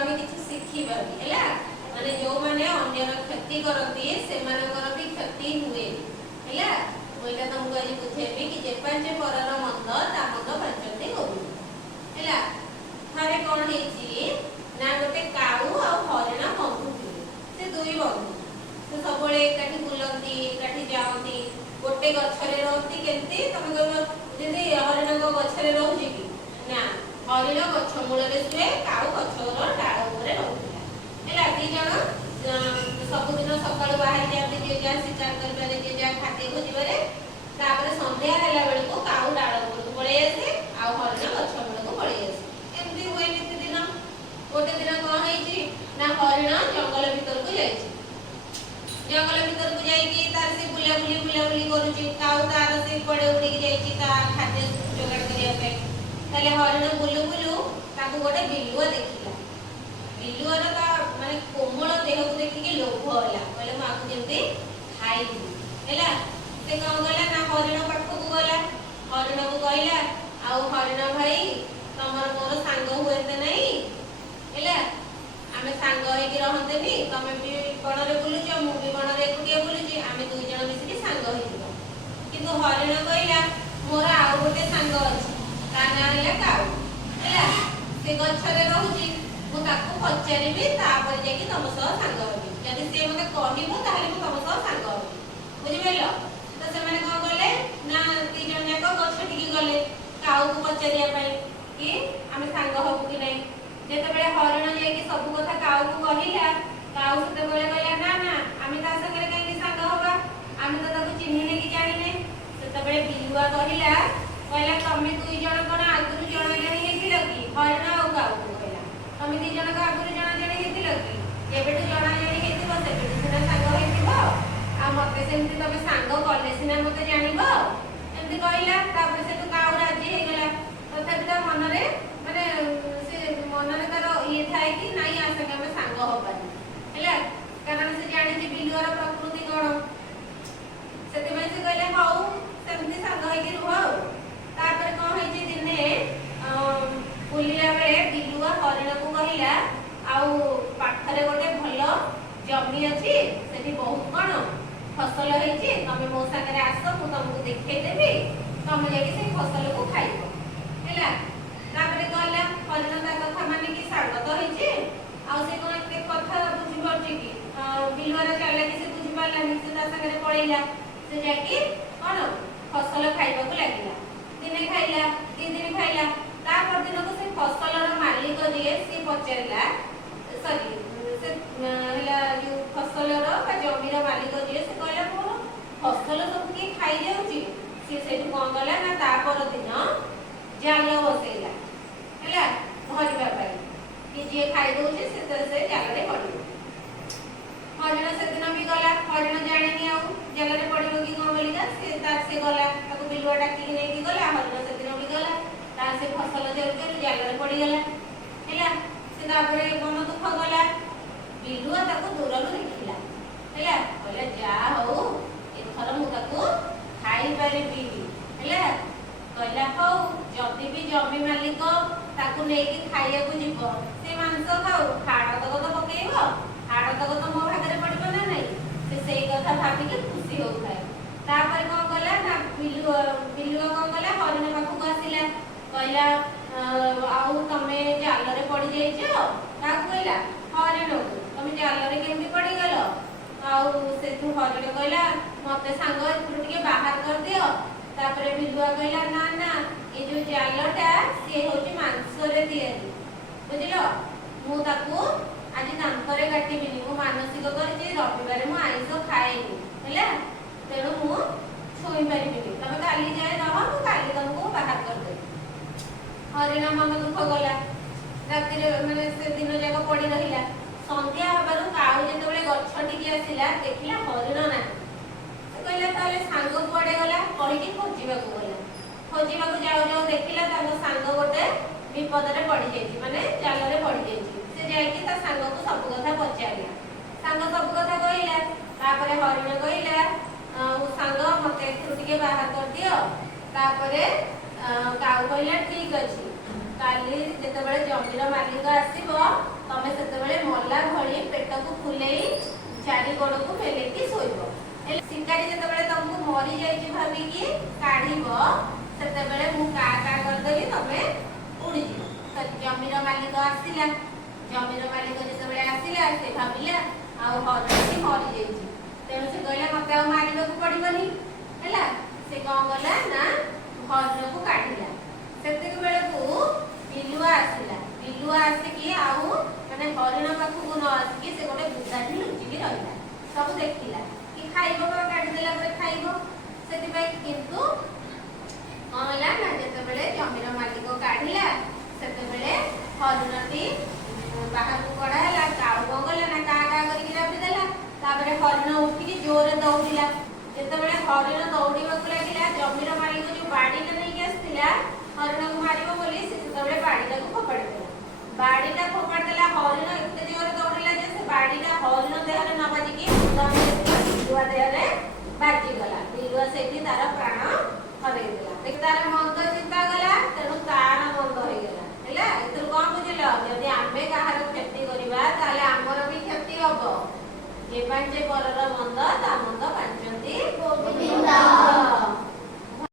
आम किसी शिखा है माने जो माने अन्यर क्षति करती से भी क्षति हुए है मुझे तुमको आज बुझेबी कि जे पांचे परर मंद ता मंद पांचती गरु है थे कौन ना गोटे काऊ आ हरिण बंधु थे से दुई बंधु तो सब एकाठी बुलती एकाठी जाती गोटे गछरे रहती केमती तुम कहती हरिण गछरे रोचे कि ना हरिण गछ मूल शुए काऊ गछर डाल रोला है दी जन सबुदिन सकाल बाहर जाते जे जहाँ शिकार कर जे जहाँ खाद्य खोजबारे संध्या है बेलू काऊ डाल उपरको पलि आसे आ हरिण गछ मूल को पलि आसे एमती हुए नीतिदिन गोटे दिन कौन है ना हरिण जंगल भीतर को जाइए जंगल भीतर को जाइए तार से बुलाबुली करुच्ची काऊ तार से पड़े उड़ी जाइए खाद्य जोगाड़ करने हरिण बुलू बुलू ताकू गोटे बिलुआ देखला बिलुआर माने कोमल देह को देखिए लोभ होला कहले माकू जेमती खाइबी हैला से कौन गला ना हरिण पाखक गला हरिण को कहला आ हरिण भाई तमर मोर सांग हुए नहीं हैला आमे सांग होइकी रहंतेनी तमे भी बणरे बुलुछ मु भी बणरे एकुटिया बुलुची आमे दुई जण मिसिकी सांग होइजिबो किंतु हरिण कहला मोर आउ गोटे सांग अछि ता ना हैला काऊ हैला से गछरे रहउची मु ताको पचारिबी तापर जेकी तम सह सांग होबी जदि से मते कहिबो ताले मु तम सह सांग होबी बुझि बेलो तो से माने कोन गले ना ती जण जाको गछ टिकी गले काऊ को पचारिया पई कि आमे सांग होबु कि नै जेते बेले हरिण जेकी सब कथा काऊ को कहिला काऊ सेते बेले कहला ना ना आमे ता संगे काई सांग होबा आमे तो ताको चिन्हिने कि जानिने सेते बेले बिलुआ कहिला कहला तमे दुई जण कोन आगुरु जण जण हेतिल कि हरिण आ काऊ कहला तमे दी जण का आगुरु जण जण हेतिल कि जेबेटु जण जण हेतिबो सेबेटु सिना सांग हेतिबो आ मते सेमति तमे सांग कले सिना मते जानिबो एमति कहला तापर से तो काऊ राजी हे गेला तथापि ता मनरे माने से मनरे तार ये थाए कि नाही आ संगे हम सांग होबानी हैला कारण से जानि जे बिलुआर प्रकृति कोन सेते में से कहले हाउ सेमति सांग हे कि रुह तापर कोन हे जे दिने बुलिया बेले बिलुआ हरिण को कहिला आउ पाखरे गोटे भलो जमी अछि सेठी बहुत कोन फसल हेछि तमे मो संगे आस मु तुमको देखै देबी तमे जाके से फसल को खाइबो हैला तापर कहला हरिण ता कथा माने कि सांग तो हेछि आ से कोन एक कथा बुझि परछि कि बिलुआर चाला कि से बुझि पारला से ता संगे पळैला से जाके कोन फसल खाइबा को लागिला दिने खाइला तीन दिन खाइला तापर दिन को से फसलर मालिक जे से पचारला सॉरी से हला जो फसलर बा जमीर मालिक जे से कहला मोर फसल सब के खाइ जाउची से कोन गला ना तापर दिन जाल बसेला हैला धरिबा पाई कि जे खाइ दउची से जाल रे पड़िबो हरिण से दिन भी गला हरिण जानिनी आ जाल रे पड़िबो कि कोन बोलिका से तार से गला ताको बिलुआ डाकी नै कि गला हरिण से दिन भी गला तार से फसल जे जाल रे पड़ी गला हैला से तापर मन दुख गला बिलुआ ताको दूरनु देखिला हैला कहले जा हो एथर मु ताको खाइ पारिबी हैला कहला हो जदि भी जमी मालिक ताको नै कि खाइया को जीव से मांस खाऊ हाड़ तक तो पकेइबो हाड़ तक तो मो भागरे पड़िबो ना नै से सेई कथा भाबी के खुशी होउथाय तापर कोन कला ना बिलुआ कोन कला हरिण पाखु आसिला कहला आउ तमे जाल रे पड़ी जाइछो ताकू कहला हरिण तमे जाल रे केमति पड़ी गेलो आउ से तू हरिण कहला मते सांग एथुर टिके बाहर कर दियो तापर बिलुआ कहला ना ना ए जो जालटा से होची मांस रे दियारी बुझिलो मु ताकू आज दांतरे काटिबिनी मु मानसिक करछि रविवार मु आइंस खाएनी हैला तेणु मु छोई पारिबिनी तमे काली जाय रह मु काली तुमको बाहर कर दे हरिण मन दुख गला राति माने से दिन जाक पड़ी रहिला संध्या हबारु काऊ जेतेबेले गछ टिकी आसिला देखिला हरिण ना से कहला ताले सांग कुआडे गला कहिकी खोजिबा को गला खोजिबा को जाऊ जाऊ देखिला ताको सांग गोटे विपद रे पड़ी जाइछि माने जाल रे पड़ी जाइछि से जाइकी ता सांग को सब कथा पचारिया सांग सब कथा कहिला तापरे हरिण कहिला सांग मते टिके बाहर कर दियो तापरे काऊ कहिला ठीक अछि काली जेतेबेले जमीर मालिक आसीबो तमे सेतेबेले मल्ला भली पेटकू फुलेई चारि गोड़ को मेलेकी सोइबो। एले शिकारी जेतेबेले तुमको मरी जाइछि भाबी की काढिबो सेतेबेले मु का कर देबी तमे उड़ी जिवो। त जमीर मालिक आसिला जमीर मालिक जेतेबेले आसिला से भाबिला आ हरणी मरी जाइछि तेणु से कहला मते आ मारिबा को पड़िबनी हैला से कौन गला ना हरण को काढिला। सेतिक बेले को बिलुआ आसिला बिलुआ आसिकी आउ माने हरिण पाखु को न आसिकी से गोटे बुदाठी लुचिकी रहिला सब देखिला कि खाइबो का काढि देला पर खाइबो सेति भाई किंतु होला ना जेते बेले जमीर मालिक को काढिला सेते बेले हरिणटी बाहर को कढाला काउ गंगला ना का करिकी रखि देला ताबरे हरिण उठिकी जोरे दौड़िला। जेतेबेले हरिण दौड़िबा को लागिला जमीर मालिक जो बाड़ीटा नहीं आस्तिला हरिण को मारिबो बोली से सेतेबेले बाड़ीटा को फोपाड़ी देला। बाड़ीटा फोपाड़ी देला हरिण एते जोरे दौड़िला जे से बाड़ीटा हरिण देहरे न बाजिकी बिलुआ देहरे बाजी गला। बिलुआ सेठी तार प्राण हरई देला। देख तार मंद चिंता